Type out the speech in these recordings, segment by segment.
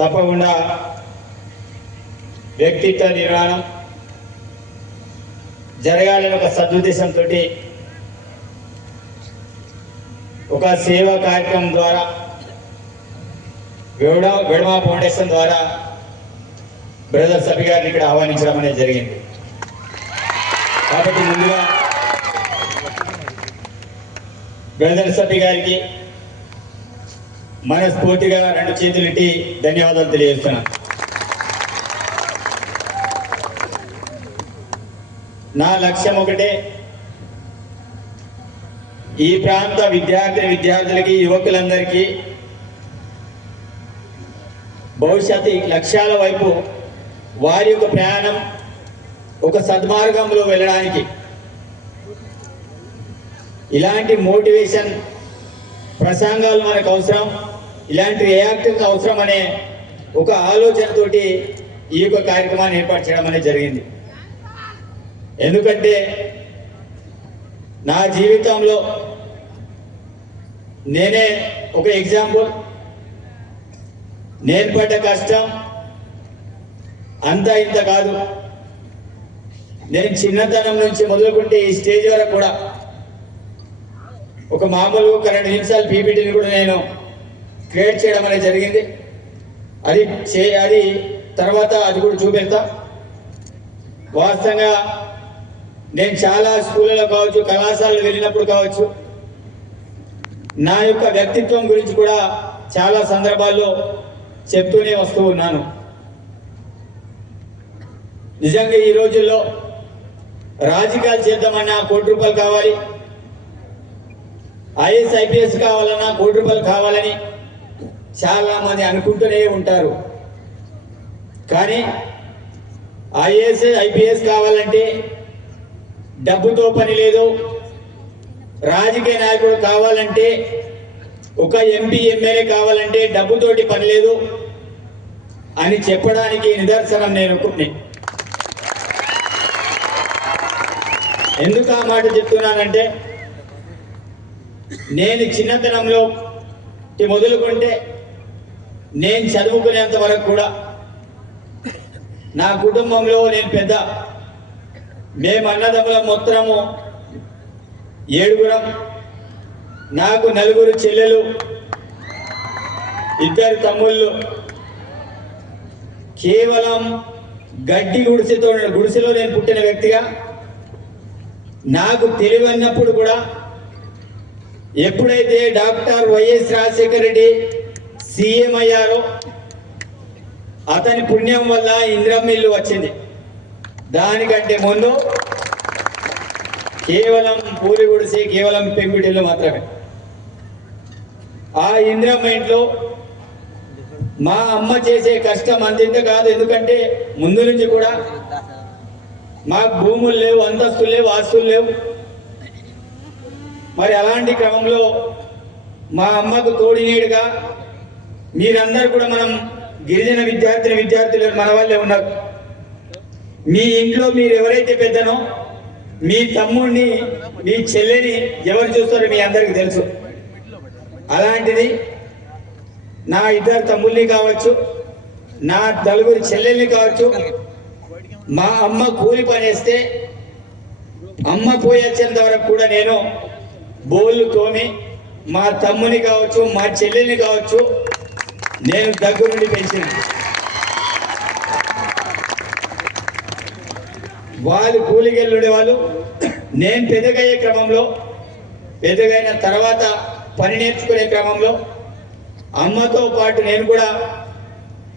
తప్పకుండా వ్యక్తిత్వ నిర్మాణం జరగాలని ఒక సదుద్దేశంతో ఒక సేవా కార్యక్రమం ద్వారా వెడ వెడమా ఫౌండేషన్ ద్వారా బ్రదర్ సభ్య గారిని ఇక్కడ ఆహ్వానించడం అనేది జరిగింది. కాబట్టి ముందుగా బ్రదర్ సభ్య గారికి మనస్ఫూర్తిగా రెండు చేతులెట్టి ధన్యవాదాలు తెలియజేస్తున్నాను నా లక్ష్యం ఒకటే ఈ ప్రాంత విద్యార్థి విద్యార్థులకి యువకులందరికీ భవిష్యత్ లక్ష్యాల వైపు వారి యొక్క ప్రయాణం ఒక సద్మార్గంలో వెళ్ళడానికి ఇలాంటి మోటివేషన్ ప్రసంగాలు మనకు అవసరం. ఇలాంటి రియాక్టివ్స్ అవసరం అనే ఒక ఆలోచనతోటి ఈ యొక్క కార్యక్రమాన్ని ఏర్పాటు చేయడం అనేది జరిగింది. ఎందుకంటే నా జీవితంలో నేనే ఒక ఎగ్జాంపుల్ నేను పడ్డ కష్టం అంత ఇంత కాదు. నేను చిన్నతనం నుంచి మొదలుకుంటే ఈ స్టేజ్ వరకు కూడా ఒక మామూలు ఒక నిమిషాలు పీపీటీని కూడా నేను క్రియేట్ చేయడం అనేది జరిగింది. అది చే అది తర్వాత అది కూడా చూపెడతా. వాస్తవంగా నేను చాలా స్కూళ్ళలో కావచ్చు కళాశాలలు వెళ్ళినప్పుడు కావచ్చు నా యొక్క వ్యక్తిత్వం గురించి కూడా చాలా సందర్భాల్లో చెప్తూనే వస్తూ ఉన్నాను. నిజంగా ఈ రోజుల్లో రాజకీయాలు చేద్దామన్నా కోటి రూపాయలు కావాలి. ఐఎస్ ఐపీఎస్ కావాలన్నా కోటి రూపాయలు కావాలని చాలా మంది అనుకుంటూనే ఉంటారు. కానీ ఐఏఎస్ ఐపీఎస్ కావాలంటే డబ్బుతో పని లేదు. రాజకీయ నాయకుడు కావాలంటే ఒక ఎంపీ ఎమ్మెల్యే కావాలంటే డబ్బుతోటి పని లేదు అని చెప్పడానికి నిదర్శనం నేను ఒకరిని ఎందుకు ఆ మాట చెప్తున్నానంటే నేను చిన్నతనంలో మొదలుకుంటే నేను చదువుకునేంత వరకు కూడా నా కుటుంబంలో నేను పెద్ద మేము అన్నదమ్ములం మొత్తము ఏడుగురం నాకు నలుగురు చెల్లెలు ఇద్దరు తమ్ముళ్ళు. కేవలం గడ్డి గుడిసెతో గుడిసెలో నేను పుట్టిన వ్యక్తిగా నాకు తెలివన్నప్పుడు కూడా ఎప్పుడైతే doctor YS Rajasekhara Reddy CM అయ్యారో. అతని పుణ్యం వల్ల ఇంద్రం ఇల్లు వచ్చింది. దానికంటే ముందు కేవలం పూరి గుడిసి కేవలం పెంకుటిల్లు మాత్రమే. ఆ ఇంద్రమ్మ ఇంట్లో మా అమ్మ చేసే కష్టం అంతింత కాదు. ఎందుకంటే ముందు నుంచి కూడా మాకు భూములు లేవు అంతస్తులు లేవు ఆస్తులు లేవు. మరి అలాంటి క్రమంలో మా అమ్మకు తోడినీడుగా మీరందరూ కూడా మనం గిరిజన విద్యార్థిని విద్యార్థులు మన వాళ్ళే ఉన్నారు. మీ ఇంట్లో మీరు ఎవరైతే పెద్దనో మీ తమ్ముడిని మీ చెల్లెని ఎవరు చూస్తారో మీ అందరికి తెలుసు. అలాంటిది నా ఇద్దరు తమ్ముల్ని కావచ్చు నా నలుగురు చెల్లెల్ని కావచ్చు మా అమ్మ కూలి పని వేస్తే అమ్మ పోయొచ్చేంత వరకు కూడా నేను బోళ్ళు తోమి మా తమ్ముని కావచ్చు మా చెల్లెల్ని కావచ్చు నేను దగ్గరుండి పెంచాను వాళ్ళు కూలికి వాళ్ళు నేను పెద్దగయ్యే క్రమంలో పెద్దగైన తర్వాత పని నేర్చుకునే క్రమంలో అమ్మతో పాటు నేను కూడా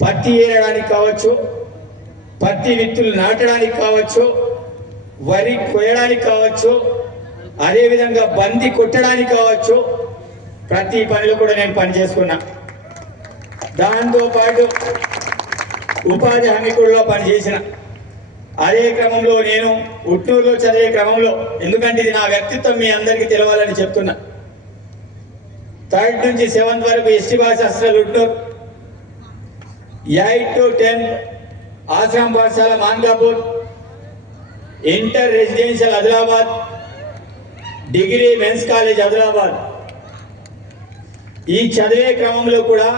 పత్తి ఏరడానికి కావచ్చు పత్తి విత్తులు నాటడానికి కావచ్చు వరి కొయ్యడానికి కావచ్చు అదేవిధంగా బంది కొట్టడానికి కావచ్చు ప్రతి పనిలో కూడా నేను పని చేసుకున్నా. దాంతోపాటు ఉపాధి హామీ కూడా పనిచేసిన అదే క్రమంలో నేను ఉట్నూరులో చదివే క్రమంలో ఎందుకంటే ఇది నా వ్యక్తిత్వం మీ అందరికీ తెలవాలని చెప్తున్నా. థర్డ్ నుంచి సెవెంత్ వరకు ఎస్టీ భాష అసలు ఉట్నూరు ఎయిట్ టు టెన్ ఆశ్రమ పాఠశాల Mankapur inter residential Adilabad degree men's college Adilabad. ఈ చదివే క్రమంలో కూడా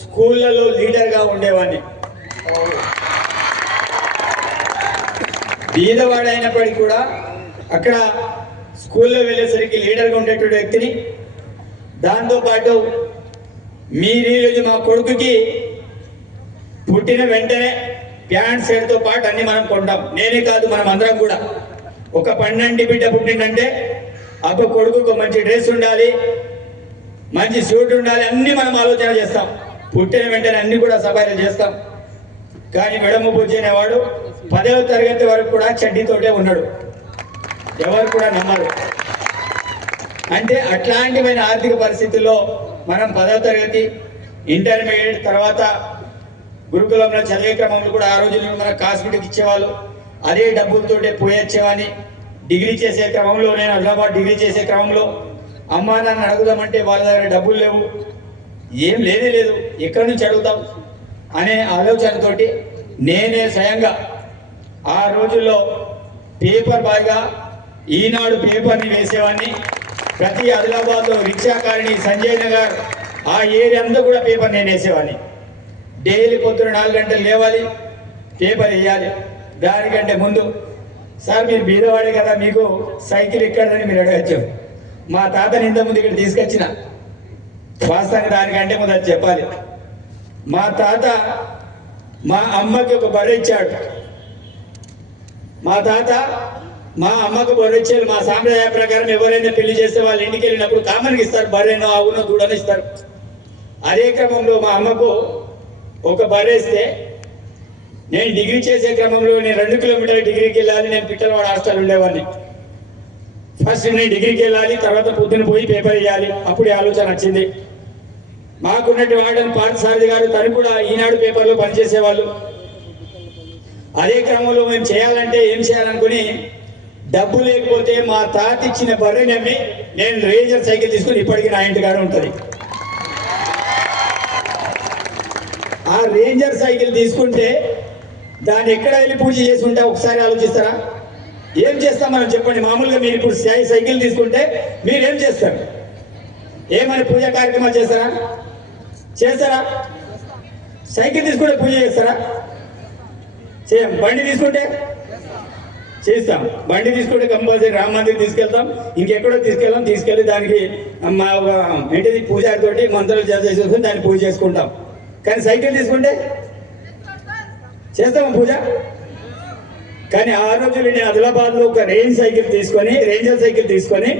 స్కూళ్ళలో లీడర్గా ఉండేవాడిని. బీదవాడైనప్పటికీ కూడా అక్కడ స్కూల్లో వెళ్ళేసరికి లీడర్గా ఉండేటువంటి వ్యక్తిని. దాంతోపాటు మీరు ఈరోజు మా కొడుకుకి పుట్టిన వెంటనే ప్యాంట్ షర్ట్తో పాటు అన్ని మనం కొంటాం. నేనే కాదు మనం అందరం కూడా. ఒక పన్నెండు బిడ్డ పుట్టిందంటే ఒక కొడుకుకు మంచి డ్రెస్ ఉండాలి మంచి సూట్ ఉండాలి అన్ని మనం ఆలోచన చేస్తాం. పుట్టిన వెంటనే అన్ని కూడా సఫాయిలు చేస్తాం. కానీ మెడము పూజ అనేవాడు పదవ తరగతి వరకు కూడా చడ్డీతోటే ఉన్నాడు. ఎవరు కూడా నమ్మరు. అంటే అట్లాంటిమైన ఆర్థిక పరిస్థితుల్లో మనం పదవ తరగతి ఇంటర్మీడియట్ తర్వాత గురుకులంలో చదివే క్రమంలో కూడా ఆ రోజుల్లో మన కాస్మెటిక్ ఇచ్చేవాళ్ళు. అదే డబ్బులతోటే పోయొచ్చేవాని డిగ్రీ చేసే క్రమంలో నేను హైదరాబాద్ డిగ్రీ చేసే క్రమంలో అమ్మా నాన్న అడుగుదామంటే వాళ్ళ దగ్గర డబ్బులు లేవు. ఏం లేనే లేదు ఎక్కడి నుంచి అడుగుతాం అనే ఆలోచనతోటి నేనే స్వయంగా ఆ రోజుల్లో పేపర్ బాయ్గా ఈనాడు పేపర్ని వేసేవాడిని ప్రతి ఆదిలాబాద్లో రిక్షాకారిణి సంజయ్ నగర్ ఆ ఏరియా అంతా కూడా పేపర్ నేను వేసేవాడిని డైలీ పొద్దున నాలుగు గంటలు లేవాలి పేపర్ వేయాలి. దానికంటే ముందు సార్ మీరు బీదవాడే కదా మీకు సైకిల్ ఎక్కడదని మీరు అడగచ్చు. మా తాతని ఇంత ముందు ఇక్కడ తీసుకొచ్చిన. వాస్తవానికి దానికంటే ముందు అది చెప్పాలి. మా తాత మా అమ్మకి ఒక బర్రె ఇచ్చాడు. మా తాత మా అమ్మకు బర్రె ఇచ్చేది మా సాంప్రదాయ ప్రకారం ఎవరైనా పెళ్ళి చేస్తే వాళ్ళ ఇంటికి వెళ్ళినప్పుడు కామన్కి ఇస్తారు. బర్రెనో ఆవునో దూడనో ఇస్తారు. అదే క్రమంలో మా అమ్మకు ఒక బర్రె ఇస్తే నేను డిగ్రీ చేసే క్రమంలో నేను రెండు కిలోమీటర్ల డిగ్రీకి వెళ్ళాలి. నేను పిట్టలవాడ హాస్టల్ ఉండేవాడిని. ఫస్ట్ నేను డిగ్రీకి వెళ్ళాలి. తర్వాత పొద్దున పోయి పేపర్ వేయాలి. అప్పుడు ఆలోచన వచ్చింది. మాకున్నట్టు వాడని పార్థసారథి గారు తను కూడా ఈనాడు పేపర్లో పనిచేసేవాళ్ళు. అదే క్రమంలో మేము చేయాలంటే ఏం చేయాలనుకుని డబ్బు లేకపోతే మా తాత ఇచ్చిన బర్రె నమ్మి నేను రేంజర్ సైకిల్ తీసుకుని ఇప్పటికీ నా ఇంటికాడ ఉంటుంది. ఆ రేంజర్ సైకిల్ తీసుకుంటే దాన్ని ఎక్కడ వెళ్ళి పూజ చేసుకుంటే? ఒకసారి ఆలోచిస్తారా? ఏం చేస్తాం మనం చెప్పండి. మామూలుగా మీరు ఇప్పుడు సైకిల్ తీసుకుంటే మీరు ఏం చేస్తారు? ఏమైనా పూజా కార్యక్రమాలు చేస్తారా? చేస్తారా? సైకిల్ తీసుకుంటే పూజ చేస్తారా? చేయం బండి తీసుకుంటే? చేస్తాం. బండి తీసుకుంటే కంపల్సరీ రామ మందిర్ తీసుకెళ్తాం. ఇంకెక్కడో తీసుకెళ్తాం తీసుకెళ్ళి దానికి మా ఒక ఏంటిది? పూజారితోటి మంత్రాలు చేసుకుని దాన్ని పూజ చేసుకుంటాం. కానీ సైకిల్ తీసుకుంటే? చేస్తాం పూజ? కానీ ఆ రోజులు నేను ఆదిలాబాద్లో ఒక రేంజ్ సైకిల్ తీసుకొని రేంజర్ సైకిల్ తీసుకొని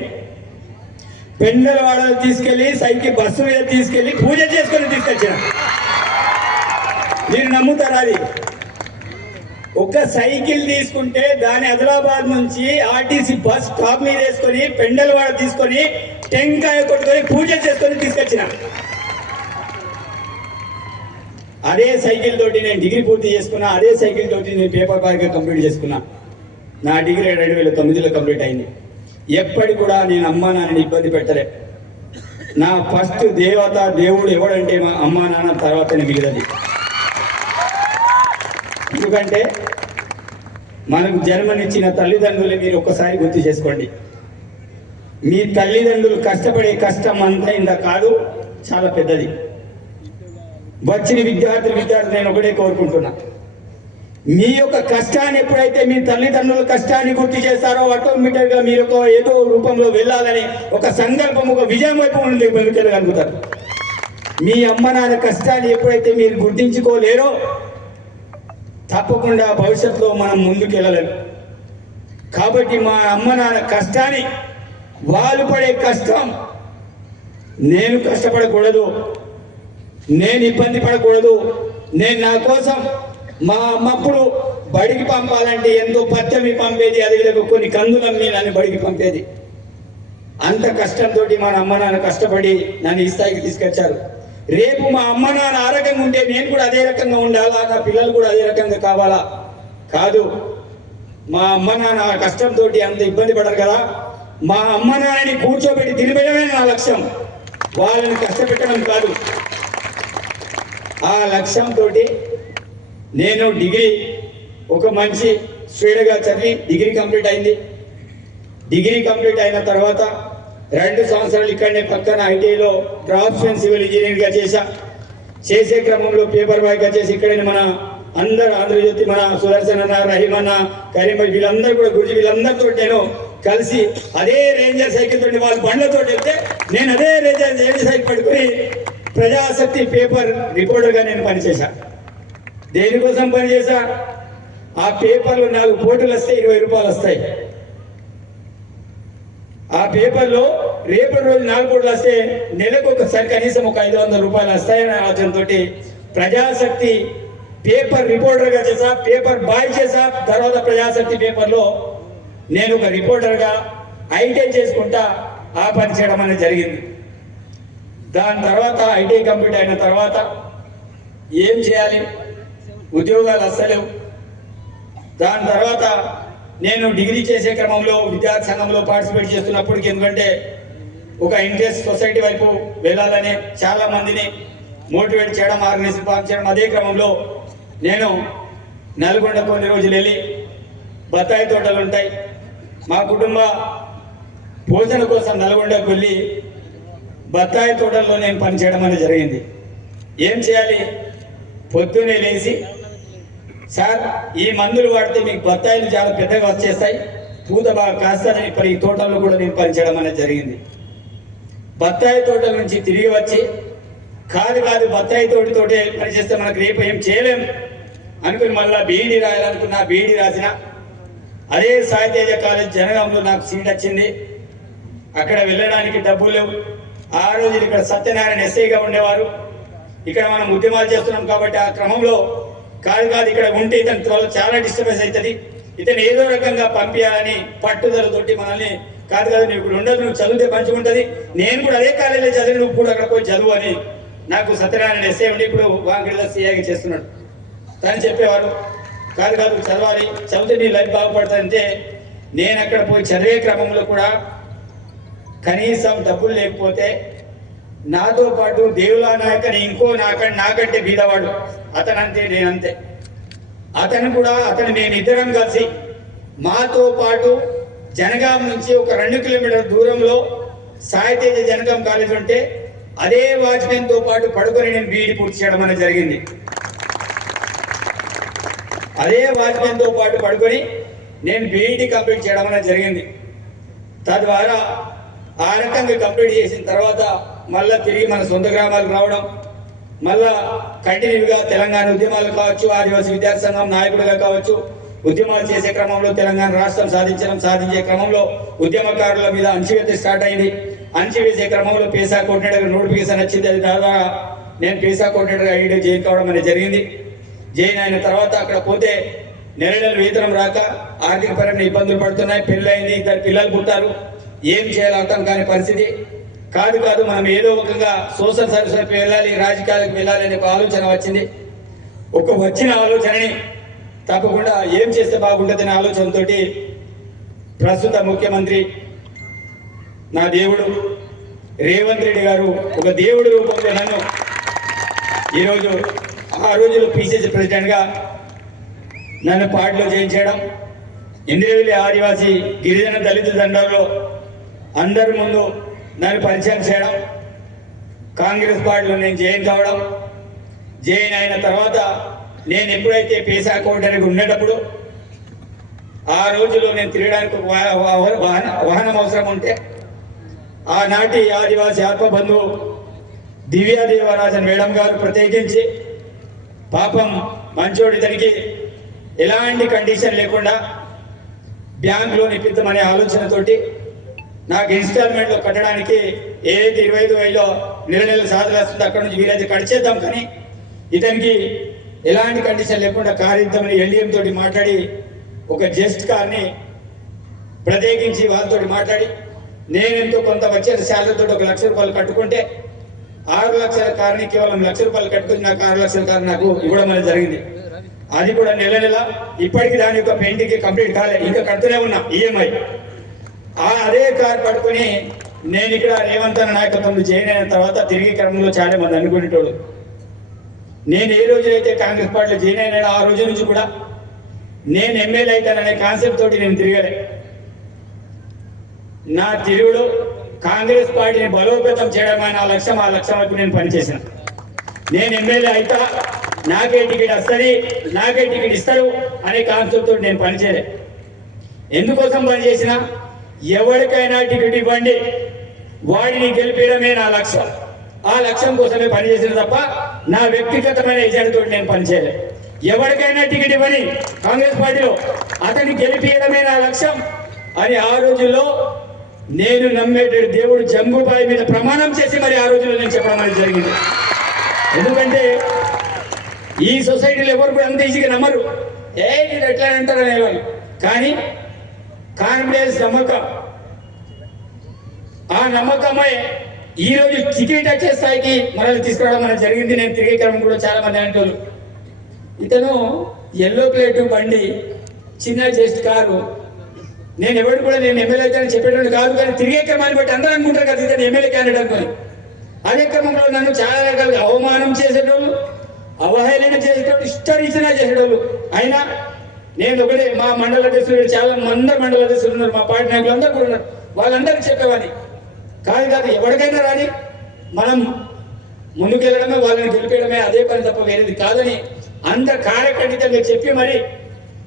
పెండలవాడ తీసుకెళ్ళి సైకిల్ బస్సు మీద తీసుకెళ్ళి పూజ చేసుకొని తీసుకొచ్చిన. మీరు నమ్ముతారా అది? ఒక సైకిల్ తీసుకుంటే దాని ఆదిలాబాద్ నుంచి ఆర్టీసీ బస్ స్టాప్ మీద వేసుకొని పెండలవాడ తీసుకొని టెంకాయ కొట్టుకొని పూజ చేసుకొని తీసుకొచ్చిన. అదే సైకిల్ తోటి నేను డిగ్రీ పూర్తి చేసుకున్నా అదే సైకిల్ తోటి నేను పేపర్ బాయ్గా కంప్లీట్ చేసుకున్నా. నా డిగ్రీ రెండు వేల తొమ్మిదిలో కంప్లీట్ అయింది. ఎప్పటి కూడా నేను అమ్మ నాన్నని ఇబ్బంది పెట్టలే. నా ఫస్ట్ దేవత దేవుడు ఎవడంటే మా అమ్మ నాన్న తర్వాతనే మిగిలింది. ఎందుకంటే మనకు జన్మనిచ్చిన తల్లిదండ్రులు మీరు ఒక్కసారి గుర్తు చేసుకోండి. మీ తల్లిదండ్రులు కష్టపడే కష్టం అంతా ఇంత కాదు చాలా పెద్దది. వచ్చిన విద్యార్థులు విద్యార్థులు నేను ఒకటే కోరుకుంటున్నా. మీ యొక్క కష్టాన్ని ఎప్పుడైతే మీ తల్లిదండ్రుల కష్టాన్ని గుర్తు చేస్తారో ఆటోమేటిక్గా మీరు ఒక ఏదో రూపంలో వెళ్ళాలని ఒక సంకల్పం ఒక విజయం వైపు వెళ్ళగలుగుతారు మీ అమ్మ నాన్న కష్టాన్ని ఎప్పుడైతే మీరు గుర్తించుకోలేరో తప్పకుండా భవిష్యత్తులో మనం ముందుకు వెళ్ళలేము కాబట్టి మా అమ్మ నాన్న కష్టాన్ని వాళ్ళు పడే కష్టం నేను కష్టపడకూడదు నేను ఇబ్బంది పడకూడదు నేను నా కోసం మా అమ్మప్పుడు బడికి పంపాలంటే ఎంతో పచ్చమి పంపేది అది లేక కొన్ని కందులమ్మి నన్ను బడికి పంపేది. అంత కష్టంతో మా అమ్మ నాన్న కష్టపడి నన్ను ఈ స్థాయికి తీసుకొచ్చారు. రేపు మా అమ్మ నాన్న ఆరోగ్యంగా ఉంటే నేను కూడా అదే రకంగా ఉండాలా? నా పిల్లలు కూడా అదే రకంగా కావాలా? కాదు. మా అమ్మ నాన్న కష్టంతో అంత ఇబ్బంది పడరు కదా? మా అమ్మ నాన్నని కూర్చోబెట్టి తినిపేయడమే నా లక్ష్యం. వాళ్ళని కష్టపెట్టడం కాదు. ఆ లక్ష్యంతో నేను డిగ్రీ ఒక మంచి స్టూడెంట్గా చదివి డిగ్రీ కంప్లీట్ అయింది. డిగ్రీ కంప్లీట్ అయిన తర్వాత రెండు సంవత్సరాలు ఇక్కడనే పక్కన ఐటీఐలో డ్రాప్స్మెన్ సివిల్ ఇంజనీరింగ్గా చేశా. చేసే క్రమంలో పేపర్ బాయ్గా చేసి ఇక్కడనే మన అందరు ఆంధ్రజ్యోతి మన సుదర్శన్ అన్న రహీమ్ అన్న కరీం వీళ్ళందరూ కూడా గురుజీ వీళ్ళందరితో నేను కలిసి అదే రేంజర్ సైకిల్ తోటి వాళ్ళ బండ్లతో వెళ్తే నేను అదే రేంజర్ రేంజర్ సైకిల్ పట్టుకుని ప్రజాశక్తి పేపర్ రిపోర్టర్గా నేను పనిచేశాను దేనికోసం పనిచేశా? ఆ పేపర్లో నాలుగు పోటీలు వస్తే ఇరవై రూపాయలు వస్తాయి. ఆ పేపర్లో రేపటి రోజు నాలుగు కోట్లు వస్తే నెలకు ఒకసారి కనీసం ఒక ఐదు వందల రూపాయలు వస్తాయనే ఆలోచనతో ప్రజాశక్తి పేపర్ రిపోర్టర్గా చేసా పేపర్ బాయ్ చేసా తర్వాత ప్రజాశక్తి పేపర్లో నేను ఒక రిపోర్టర్గా ఐటీ చేసుకుంటా ఆ పని చేయడం అనేది జరిగింది. దాని తర్వాత ఐటీ కంప్లీట్ అయిన తర్వాత ఏం చేయాలి? ఉద్యోగాలు అస్సలేవు. దాని తర్వాత నేను డిగ్రీ చేసే క్రమంలో విద్యార్థి సంఘంలో పార్టిసిపేట్ చేస్తున్నప్పటికి ఎందుకంటే ఒక ఇంట్రెస్ట్ సొసైటీ వైపు వెళ్ళాలని చాలా మందిని మోటివేట్ చేయడం ఆర్గనైజేషన్ ఫామ్ చేయడం అదే క్రమంలో నేను నల్గొండ కొన్ని రోజులు వెళ్ళి బత్తాయి తోటలు ఉంటాయి. మా కుటుంబ పోషణ కోసం నల్గొండకు వెళ్ళి బత్తాయి తోటల్లో నేను పనిచేయడం అనేది జరిగింది. ఏం చేయాలి? పొద్దున్నే లేచి సార్ ఈ మందులు వాడితే మీకు బత్తాయిలు చాలా పెద్దగా వచ్చేస్తాయి. పూత బాగా కాస్తానని ఇప్పుడు ఈ తోటల్లో కూడా నేను పనిచేయడం అనేది జరిగింది. బత్తాయి తోటల నుంచి తిరిగి వచ్చి కాదు కాదు బత్తాయి తోటితోటే పనిచేస్తే మనకు రేపు ఏం చేయలేం. అనుకుని మళ్ళీ బీఈడి రాయాలనుకున్నా బీఈడి రాసిన. అదే సాయితేజ కాలేజ్ జనగాంలో నాకు సీట్ వచ్చింది. అక్కడ వెళ్ళడానికి డబ్బులు లేవు. ఆ రోజు ఇక్కడ సత్యనారాయణ ఎస్ఐగా ఉండేవారు. ఇక్కడ మనం ఉద్యమాలు చేస్తున్నాం కాబట్టి ఆ క్రమంలో కాదు కాదు ఇక్కడ ఉంటే ఇతని త్వరలో చాలా డిస్టర్బెన్స్ అవుతుంది. ఇతను ఏదో రకంగా పంపించాలని పట్టుదలతోటి మనల్ని కాదు కాదు నువ్వు ఇప్పుడు ఉండదు నువ్వు చదివితే ఉంటుంది. నేను కూడా అదే కాలేజీలో చదివి నువ్వు కూడా అక్కడ పోయి చదువు అని నాకు సత్యనారాయణ ఎస్ఏ ఉండి ఇప్పుడు వాంకిడిలో సీఐగా చేస్తున్నాడు. తను చెప్పేవారు కాదు కాదు చదవాలి చదివితే నీ లైఫ్ బాగుపడుతుందంటే నేను అక్కడ పోయి చదివే క్రమంలో కూడా కనీసం డబ్బులు లేకపోతే నాతో పాటు దేవులా నాయకని ఇంకో నాక నాకంటే బీదవాడు. అతనంతే నేనంతే. అతను కూడా అతను మేమిద్దరం కలిసి మాతో పాటు జనగాం నుంచి ఒక రెండు కిలోమీటర్ దూరంలో సాయితేజ జనగాం కాలేజ్ ఉంటే అదే వాచ్మెన్తో పాటు పడుకొని నేను బీఈడి పూర్తి చేయడం అనేది జరిగింది. అదే వాచ్మెన్తో పాటు పడుకొని నేను బీఈడి కంప్లీట్ చేయడం అనేది జరిగింది. తద్వారా ఆ రకంగా కంప్లీట్ చేసిన తర్వాత మళ్ళా తిరిగి మన సొంత గ్రామాలకు రావడం మళ్ళా కంటిన్యూగా తెలంగాణ ఉద్యమాలు కావచ్చు ఆదివాసీ విద్యార్థి సంఘం నాయకుడిగా కావచ్చు ఉద్యమాలు చేసే క్రమంలో తెలంగాణ రాష్ట్రం సాధించడం సాధించే క్రమంలో ఉద్యమకారుల మీద అంచివేత స్టార్ట్ అయింది. అణచివేసే క్రమంలో పేసా కోఆర్డినేటర్ నోటిఫికేషన్ వచ్చింది అది దాదాపు నేను పేసా కోఆర్డినేటర్ ఐడి జైన్ కావడం అనేది జరిగింది. జైన్ అయిన తర్వాత అక్కడ పోతే నెల నెల వేతనం రాక ఆర్థిక పరమైన ఇబ్బందులు పడుతున్నాయి. పెళ్ళైంది ఇద్దరు పిల్లలు పుట్టారు. ఏం చేయాలో అర్థం కాని పరిస్థితి. కాదు కాదు మనం ఏదో ఒకగా సోషల్ సర్వీస్ వైపు వెళ్ళాలి రాజకీయాలకు వెళ్ళాలి అనే ఒక ఆలోచన వచ్చింది. ఒక వచ్చిన ఆలోచనని తప్పకుండా ఏం చేస్తే బాగుంటుందనే ఆలోచనతో ప్రస్తుత ముఖ్యమంత్రి నా దేవుడు రేవంత్ రెడ్డి గారు ఒక దేవుడి రూపంలో నన్ను ఈరోజు ఆ రోజులు పిసిసి ప్రెసిడెంట్గా నన్ను పార్టీలో చేయించడం ఇంద్రవెల్లి ఆదివాసీ గిరిజన దళిత దండంలో అందరి ముందు నన్ను పరిచయం చేయడం కాంగ్రెస్ పార్టీలో నేను జాయిన్ కావడం జాయిన్ అయిన తర్వాత నేను ఎప్పుడైతే పేసా కోటరికి ఉండేటప్పుడు ఆ రోజులో నేను తిరగడానికి ఒక వా- వా- వాహన వాహనం అవసరం ఉంటే ఆనాటి ఆదివాసీ ఆత్మబంధువు దివ్యాదేవరాజన్ మేడం గారు ప్రత్యేకించి పాపం మంచోడు ఇతనికి ఎలాంటి కండిషన్ లేకుండా బ్యాంక్ పిత్తమనే ఆలోచనతోటి నాకు ఇన్స్టాల్మెంట్లో కట్టడానికి ఏదైతే ఇరవై ఐదు వేలో నెల నెల సాధన వస్తుందో అక్కడ నుంచి వీలైతే కడిచేద్దాం కానీ ఇతనికి ఎలాంటి కండిషన్ లేకుండా కార్ ఇద్దామని ఎల్డిఎం తోటి మాట్లాడి ఒక జస్ట్ కార్ని ప్రత్యేకించి వాళ్ళతోటి మాట్లాడి నేనెంతో కొంత వచ్చే శాలరీతో ఒక లక్ష రూపాయలు కట్టుకుంటే ఆరు లక్షల కార్ని కేవలం లక్ష రూపాయలు కట్టుకుని నాకు ఆరు లక్షల కారు నాకు ఇవ్వడం అనేది జరిగింది. అది కూడా నెల నెల. ఇప్పటికీ దాని యొక్క పెయింటింగ్ కంప్లీట్ కాలేదు. ఇంకా కడుతూనే ఉన్నా. ఈఎంఐ. ఆ అదే కార్ పట్టుకుని నేను ఇక్కడ రేవంత్ అన్న నాయకత్వంలో జాయిన్ అయిన తర్వాత తిరిగి క్రమంలో చాలా మంది అనుకునేటోడు నేను ఏ రోజునైతే కాంగ్రెస్ పార్టీలో జాయిన్ అయినా ఆ రోజు నుంచి కూడా నేను ఎమ్మెల్యే అవుతాననే కాన్సెప్ట్ తోటి నేను తిరగలే. నా తిరుగుడు కాంగ్రెస్ పార్టీని బలోపేతం చేయడమే నా లక్ష్యం ఆ లక్ష్యం వైపు నేను పనిచేసిన నేను ఎమ్మెల్యే అయితా నాకే టికెట్ వస్తుంది నాకే టికెట్ ఇస్తారు అనే కాన్సెప్ట్ తోటి నేను పనిచేయలే. ఎందుకోసం పనిచేసినా? ఎవరికైనా టికెట్ ఇవ్వండి. వాడిని గెలిపించడమే నా లక్ష్యం. ఆ లక్ష్యం కోసమే పనిచేసిన తప్ప నా వ్యక్తిగతమైన ఎజెండా నేను పనిచేయలేదు. ఎవరికైనా టికెట్ ఇవ్వని కాంగ్రెస్ పార్టీలో అతన్ని గెలిపించడమే నా లక్ష్యం అని ఆ రోజుల్లో నేను నమ్మేట దేవుడు జంబుబాయి మీద ప్రమాణం చేసి మరి ఆ రోజుల్లో నేను చెప్పడం అనేది జరిగింది. ఎందుకంటే ఈ సొసైటీలో ఎవరు కూడా అంత ఈజీగా నమ్మరు. ఏ నేను ఎట్లా అంటారు అనేవాళ్ళు కానీ కాంగ్రెస్ నమ్మకం. ఆ నమ్మకమే ఈ రోజు టికెట్ వచ్చే స్థాయికి మనల్ని తీసుకురావడం మనకు జరిగింది. నేను తిరిగే కూడా చాలా మంది అంటోళ్ళు ఇతను ఎల్లో ప్లేటు బండి చిన్న జస్ట్ కారు. నేను ఎవరు కూడా నేను ఎమ్మెల్యే అవుతానని చెప్పేటువంటి కాదు కానీ తిరిగే క్రమాన్ని బట్టి అందరూ అనుకుంటారు కదా ఇతను ఎమ్మెల్యే క్యాండిడేట్ అనుకుని అదే క్రమంలో నన్ను చాలా రకాలుగా అవమానం చేసేటోళ్ళు అవహేళన చేసేటోళ్ళు ఇష్టరీచన చేసేటోళ్ళు. అయినా నేను ఒకటే మా మండల అధ్యక్షులు చాలా మంది మండల అధ్యక్షులు ఉన్నారు. మా పార్టీ నాయకులు అందరూ కూడా ఉన్నారు. వాళ్ళందరికీ చెప్పేవాడిని. కాదు కాదు ఎవరికైనా రాని మనం ముందుకెళ్ళడమే వాళ్ళని గెలిపేయడమే అదే పని తప్ప వేరేది కాదని అంత కార్యకర్తగా చెప్పి మరి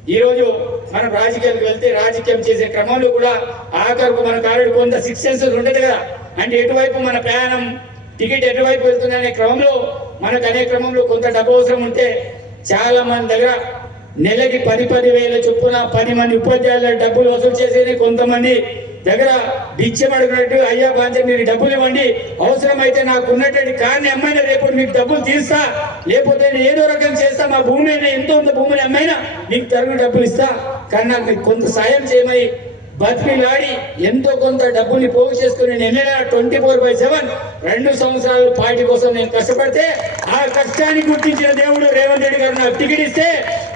ఈరోజు మనం రాజకీయాలకు వెళ్తే రాజకీయం చేసే క్రమంలో కూడా ఆఖరుకు మన కార్యుడు కొంత సిక్స్ సెన్సెస్ ఉండదు కదా. అంటే ఎటువైపు మన ప్రయాణం టికెట్ ఎటువైపు వెళ్తుంది అనే క్రమంలో మనకు అనే క్రమంలో కొంత డబ్బు అవసరం ఉంటే చాలా మంది దగ్గర నెలకి పది పది వేల చొప్పున పది మంది ఉపాధ్యాయుల డబ్బులు వసూలు చేసేది కొంతమంది. దగ్గర బిచ్చం అడిగినట్టు అయ్యా బాధ్యత మీరు డబ్బులు ఇవ్వండి. అవసరమైతే నాకు ఉన్నటువంటి కార్ని అమ్మైనా రేపు మీకు డబ్బులు తీస్తా. లేకపోతే నేను ఏదో రకం చేస్తా. మా భూమి అయినా ఎంతో ఉందో భూమిని అమ్మైనా మీకు తరుగు డబ్బులు ఇస్తా. కానీ నాకు మీకు కొంత సాయం చేయమని బతికిలాడి ఎంతో కొంత డబ్బుల్ని పోగు చేసుకుని నేను ట్వంటీ ఫోర్ బై సెవెన్ రెండు సంవత్సరాలు పార్టీ కోసం నేను కష్టపడితే ఆ కష్టాన్ని గుర్తించిన దేవుడు రేవంత్ రెడ్డి గారు నాకు టికెట్ ఇస్తే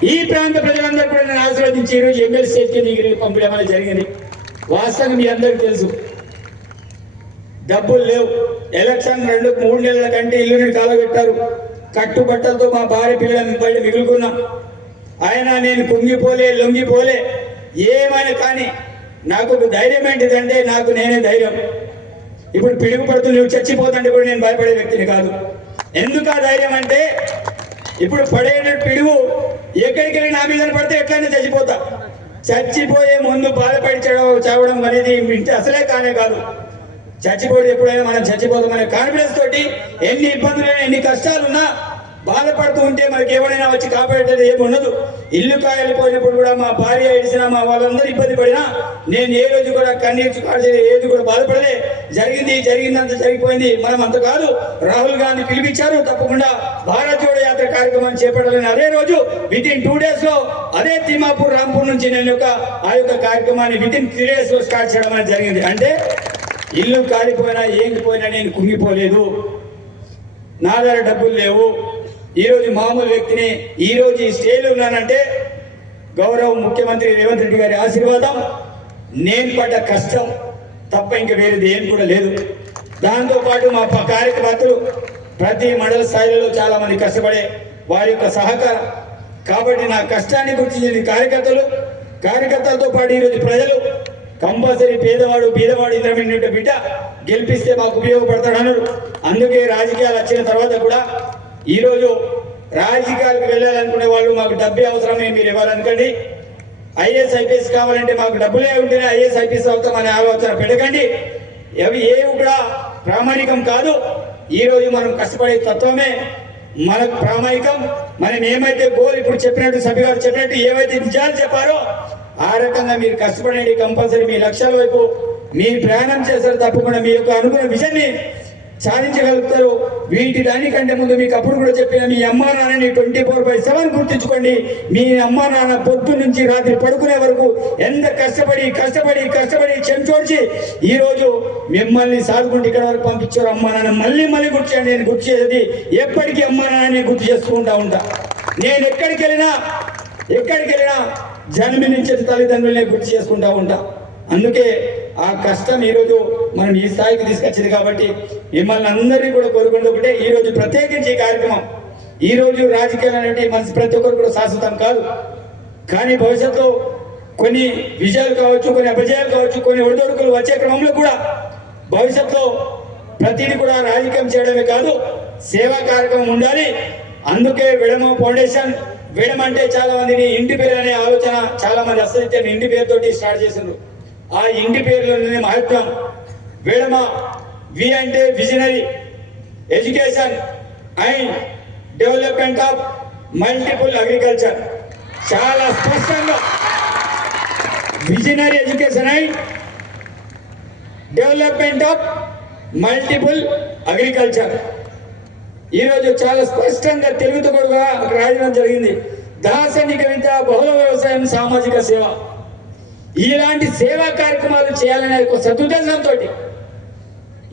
ఈ ప్రాంత ప్రజలందరూ కూడా నేను ఆశీర్వదించి ఈరోజు ఎమ్మెల్యే నీకు పంపించడం అనేది జరిగింది. వాస్తవం మీ అందరికీ తెలుసు. డబ్బులు లేవు. ఎలక్షన్ రెండు మూడు నెలల కంటే ఇల్లుని కాలబెట్టారు కట్టుబట్టలతో మా భార్య పిల్లల బయట మిగులుకున్నాం. ఆయన నేను కుంగిపోలే లొంగిపోలే. ఏమైనా కానీ నాకు ధైర్యం ఏంటిదంటే నాకు నేనే ధైర్యం. ఇప్పుడు పిడుగు పడుతూ నువ్వు చచ్చిపోతుంటే కూడా నేను భయపడే వ్యక్తిని కాదు. ఎందుకు ఆ ధైర్యం అంటే ఇప్పుడు పడేట పిడుగు ఎక్కడికి వెళ్ళి నా మీద పడితే ఎట్లయినా చచ్చిపోతా. చచ్చిపోయే ముందు బాధపడి చావడం అనేది అసలే కానే కాదు. చచ్చిపోతే ఎప్పుడైనా మనం చచ్చిపోతామనే కాన్ఫిడెన్స్ తోటి ఎన్ని ఇబ్బందులు ఎన్ని కష్టాలున్నా బాధపడుతూ ఉంటే మనకి ఎవరైనా వచ్చి కాపాడేది ఏమి ఉండదు. ఇల్లు కాయలిపోయినప్పుడు కూడా మా భార్య ఏడిసినా మా వాళ్ళందరూ ఇబ్బంది పడినా నేను ఏ రోజు కూడా కన్నీరు కాల్చే ఏది కూడా బాధపడలే. జరిగింది జరిగిందంత జరిగిపోయింది. మనం అంత కాదు. రాహుల్ గాంధీ పిలిపించారు. తప్పకుండా భారత్ జోడో యాత్ర కార్యక్రమాన్ని చేపట్టాలని అదే రోజు విత్ ఇన్ టూ డేస్లో అదే తిమ్మాపూర్ రాంపూర్ నుంచి నేను యొక్క ఆ యొక్క కార్యక్రమాన్ని విత్ ఇన్ త్రీ డేస్లో స్టార్ట్ చేయడం అనేది జరిగింది. అంటే ఇల్లు కాలిపోయినా ఏంగిపోయినా నేను కుంగిపోలేదు. నా దగ్గర డబ్బులు లేవు. ఈరోజు మామూలు వ్యక్తిని ఈరోజు ఈ స్టేజ్లో ఉన్నానంటే గౌరవ ముఖ్యమంత్రి రేవంత్ రెడ్డి గారి ఆశీర్వాదం నేను పడ్డ కష్టం తప్ప ఇంకా వేరేది ఏం కూడా లేదు. దాంతోపాటు మా కార్యకర్తలు ప్రతి మండల స్థాయిలో చాలామంది కష్టపడే వారి యొక్క సహకారం. కాబట్టి నా కష్టాన్ని గుర్తించింది కార్యకర్తలు కార్యకర్తలతో పాటు ఈరోజు ప్రజలు కంపల్సరీ పేదవాడు బీదవాడు ఇంద్రమైన బిడ్డ గెలిపిస్తే మాకు ఉపయోగపడతాడు అన్నాడు అందుకే రాజకీయాలు వచ్చిన తర్వాత కూడా ఈరోజు రాజకీయాలకు వెళ్ళాలనుకునే వాళ్ళు మాకు డబ్బే అవసరమే మీరు ఇవ్వాలనుకోండి. ఐఏఎస్ ఐపీఎస్ కావాలంటే మాకు డబ్బులే ఉంటేనే ఐఏఎస్ ఐపీఎస్ అవుతామనే ఆలోచన పెట్టకండి. అవి ఏవి కూడా ప్రామాణికం కాదు. ఈరోజు మనం కష్టపడే తత్వమే మనకు ప్రామాణికం. మనం ఏమైతే గోల్ ఇప్పుడు చెప్పినట్టు సభ్య గారు చెప్పినట్టు ఏవైతే నిజాలు చెప్పారో ఆ రకంగా మీరు కష్టపడండి కంపల్సరీ మీ లక్ష్యాల వైపు. మీ ప్రయాణం చేస్తారు తప్పకుండా మీ యొక్క అనుకున్న విజన్ని సాధించగలుగుతారు. వీటి దానికంటే ముందు మీకు అప్పుడు కూడా చెప్పిన మీ అమ్మా నాన్నని ట్వంటీ ఫోర్ బై సెవెన్ గుర్తుంచుకోండి. మీ అమ్మా నాన్న పొద్దు నుంచి రాత్రి పడుకునే వరకు ఎంత కష్టపడి కష్టపడి కష్టపడి చెంచోడ్చి ఈరోజు మిమ్మల్ని సాధుకుంటే ఇక్కడ వరకు పంపించారు. అమ్మా నాన్న మళ్ళీ మళ్ళీ గుర్తు చేయండి. నేను గుర్తు చేసేది ఎప్పటికీ అమ్మా నాన్నని గుర్తు చేసుకుంటా ఉంటా. నేను ఎక్కడికి వెళ్ళినా ఎక్కడికి వెళ్ళినా జన్మనిచ్చే తల్లిదండ్రులనే గుర్తు చేసుకుంటా ఉంటా. అందుకే ఆ కష్టం ఈరోజు మనం ఈ స్థాయికి తీసుకొచ్చింది కాబట్టి మిమ్మల్ని అందరినీ కూడా కోరుకుంటూ ఒకటే ఈ రోజు ప్రత్యేకించి ఈ కార్యక్రమం. ఈ రోజు రాజకీయాలు అనేవి మనసు ప్రతి ఒక్కరు కూడా శాశ్వతం కాదు. కానీ భవిష్యత్తులో కొన్ని విజయాలు కావచ్చు కొన్ని అపజయాలు కావచ్చు కొన్ని ఒడిదొడుకులు వచ్చే క్రమంలో కూడా భవిష్యత్తులో ప్రతిదీ కూడా రాజకీయం చేయడమే కాదు సేవా కార్యక్రమం ఉండాలి. అందుకే విడమ ఫౌండేషన్ విడమ అంటే చాలా మందిని ఇంటి పేరు అనే ఆలోచన చాలా మంది అసలు ఇంటి పేరుతోటి స్టార్ట్ చేసిండ్రు. ఆ ఇంటి పేరులోనే మహత్వం. వేడమ వి అంటే visionary education and development of multiple agriculture చాలా స్పష్టంగా visionary education and development of multiple agriculture ఈరోజు చాలా స్పష్టంగా తెలుగుతో కూడా అక్కడ రాయడం జరిగింది. దార్శనిక విద్య బహుళ వ్యవసాయం సామాజిక సేవ. ఇలాంటి సేవా కార్యక్రమాలు చేయాలనే ఒక సదుద్దేశంతో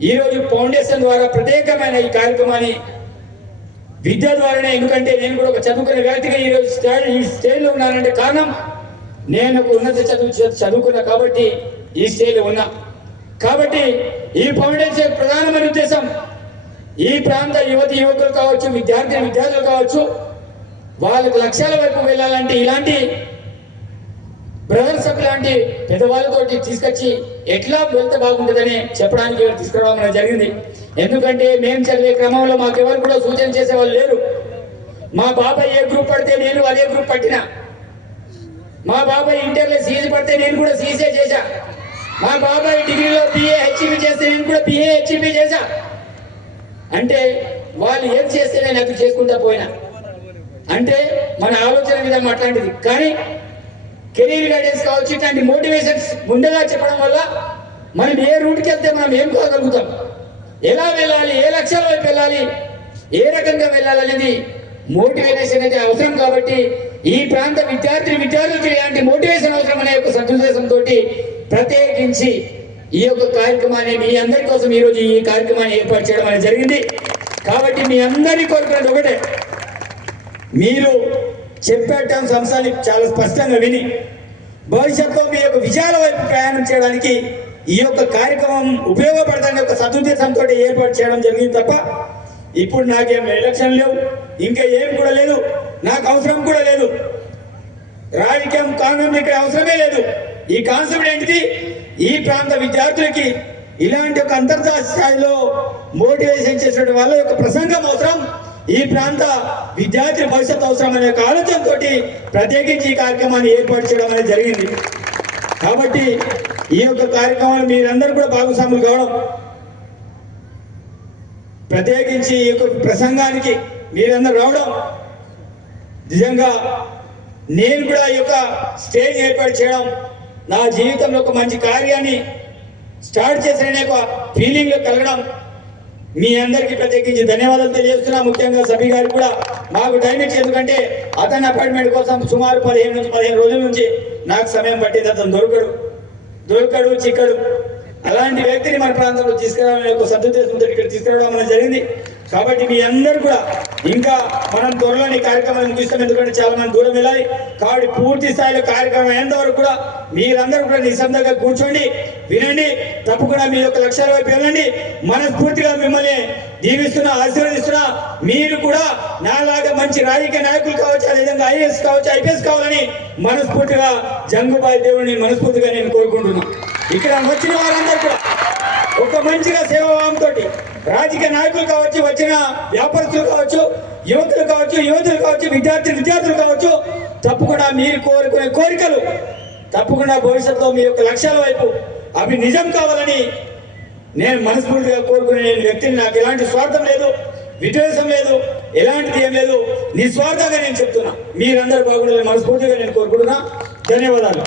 ఈరోజు ఫౌండేషన్ ద్వారా ప్రత్యేకమైన ఈ కార్యక్రమాన్ని విద్య ద్వారానే ఎందుకంటే నేను కూడా ఒక చదువుకునే వ్యక్తిగా ఈరోజు స్టేజ్ ఈ స్టేజ్లో ఉన్నానంటే కారణం నేను ఒక ఉన్నత చదువు చదువుకున్నా కాబట్టి ఈ స్టేజ్లో ఉన్నా. కాబట్టి ఈ ఫౌండేషన్ ప్రధానమైన ఉద్దేశం ఈ ప్రాంత యువతి యువకులు కావచ్చు విద్యార్థి విద్యార్థులు కావచ్చు వాళ్ళకు లక్ష్యాల వైపు వెళ్ళాలంటే ఇలాంటి బ్రదర్స్ లాంటి పెద్దవాళ్ళతోటి తీసుకొచ్చి ఎట్లా వెళ్తే బాగుంటుందని చెప్పడానికి తీసుకురావడం జరిగింది. ఎందుకంటే మేము చదివే క్రమంలో మాకెవరు కూడా సూచన చేసే వాళ్ళు లేరు. మా బాబాయ్ ఏ గ్రూప్ పడితే నేను అదే గ్రూప్ పట్టిన. మా బాబాయ్ ఇంటర్లో సీజీ పడితే నేను కూడా సీసే చేశా. మా బాబాయ్ డిగ్రీలో బిఏ హెచ్ఈబి చేస్తే నేను కూడా బిఏ హెచ్ఈబి చేశా. అంటే వాళ్ళు ఏం చేస్తే నేను అది చేసుకుంటా పోయినా. అంటే మన ఆలోచన విధానం అట్లాంటిది. కానీ కెరీర్ గైడెన్స్ కావచ్చు ఇట్లాంటి మోటివేషన్స్ ముందుగా చెప్పడం వల్ల మనం ఏ రూట్కి వెళ్తే మనం ఏం కాగలుగుతాం ఎలా వెళ్ళాలి? ఏ లక్ష్యాల వైపు వెళ్ళాలి? ఏ రకంగా వెళ్ళాలి అనేది మోటివేషన్ అనేది అవసరం కాబట్టి ఈ ప్రాంత విద్యార్థి విద్యార్థులకు ఇలాంటి మోటివేషన్ అవసరం అనే ఒక సదుద్దేశంతో ప్రత్యేకించి ఈ యొక్క కార్యక్రమాన్ని మీ అందరి కోసం ఈరోజు ఈ కార్యక్రమాన్ని ఏర్పాటు చేయడం అనేది జరిగింది. కాబట్టి మీ అందరి కోరుకున్నది ఒకటే. మీరు చెప్పేట అంశాన్ని చాలా స్పష్టంగా విని భవిష్యత్తులో మీ యొక్క విజయాల వైపు ప్రయాణం చేయడానికి ఈ యొక్క కార్యక్రమం ఉపయోగపడతాని ఒక సదుద్దేశంతో ఏర్పాటు చేయడం జరిగింది తప్ప ఇప్పుడు నాకేం ఎలక్షన్ లేవు ఇంకా ఏం కూడా లేదు నాకు అవసరం కూడా లేదు. రాజకీయం కాంగ్రెస్ ఇక్కడ అవసరమే లేదు. ఈ కాన్సెప్ట్ ఏంటిది? ఈ ప్రాంత విద్యార్థులకి ఇలాంటి ఒక అంతర్జాతీయ స్థాయిలో మోటివేషన్ చేసిన వాళ్ళ యొక్క ప్రసంగం అవసరం. ఈ ప్రాంత విద్యార్థి భవిష్యత్తు అవసరం అనే ఒక ఆలోచనతో ప్రత్యేకించి ఈ కార్యక్రమాన్ని ఏర్పాటు చేయడం అనేది జరిగింది. కాబట్టి ఈ యొక్క కార్యక్రమాన్ని మీరందరూ కూడా భాగస్వాములు కావడం ప్రత్యేకించి ఈ యొక్క ప్రసంగానికి మీరందరూ రావడం నిజంగా నేను కూడా ఈ యొక్క స్టేజ్ ఏర్పాటు చేయడం నా జీవితంలో ఒక మంచి కార్యాన్ని స్టార్ట్ చేసిన ఒక ఫీలింగ్లో కలగడం మీ అందరికీ ప్రత్యేకించి ధన్యవాదాలు తెలియజేస్తున్నా. ముఖ్యంగా సభ్య గారికి కూడా మాకు టైం ఇచ్చి ఎందుకంటే అతని అపాయింట్మెంట్ కోసం సుమారు పదిహేను నుంచి పదిహేను రోజుల నుంచి నాకు సమయం పట్టేది అతను దొరకడు. దొరకడు చిక్కడు. అలాంటి వ్యక్తిని మన ప్రాంతంలో తీసుకురావాలని ఒక సదుద్దేశంతో ఇక్కడ తీసుకురావడం అనేది జరిగింది. కాబట్టి మీ అందరూ కూడా ఇంకా మనం త్వరలోని కార్యక్రమాన్ని ముగిస్తాం. ఎందుకంటే చాలా మంది దూరం వెళ్ళాలి. కాబట్టి పూర్తి స్థాయిలో కార్యక్రమం అయ్యేంత వరకు కూడా మీరందరూ కూడా నిశ్శబ్దంగా కూర్చోండి వినండి తప్పకుండా మీ యొక్క లక్ష్యాల వైపు వెళ్ళండి. మనస్ఫూర్తిగా మిమ్మల్ని దీవిస్తున్నా ఆశీర్వదిస్తున్నా మీరు కూడా నాలాగా మంచి రాజకీయ నాయకులు కావచ్చు అదేవిధంగా ఐఏఎస్ కావచ్చు ఐపీఎస్ కావాలని మనస్ఫూర్తిగా జంగుబాయి దేవుడిని మనస్ఫూర్తిగా నేను కోరుకుంటున్నాను ఇక్కడ వచ్చిన వారందరూ కూడా ఒక మంచిగా సేవాభావంతో రాజకీయ నాయకులు కావచ్చు వచ్చిన వ్యాపారస్తులు కావచ్చు యువకులు కావచ్చు యువతులు కావచ్చు విద్యార్థి విద్యార్థులు కావచ్చు తప్పకుండా మీరు కోరుకునే కోరికలు తప్పకుండా భవిష్యత్తులో మీ యొక్క లక్ష్యాల వైపు అవి నిజం కావాలని నేను మనస్ఫూర్తిగా కోరుకునే నేను వ్యక్తిని నాకు ఎలాంటి స్వార్థం లేదు విద్వేషం లేదు ఎలాంటిది ఏం లేదు నిస్వార్థంగా నేను చెప్తున్నా. మీరందరూ బాగుండాలని మనస్ఫూర్తిగా నేను కోరుకుంటున్నా. ధన్యవాదాలు.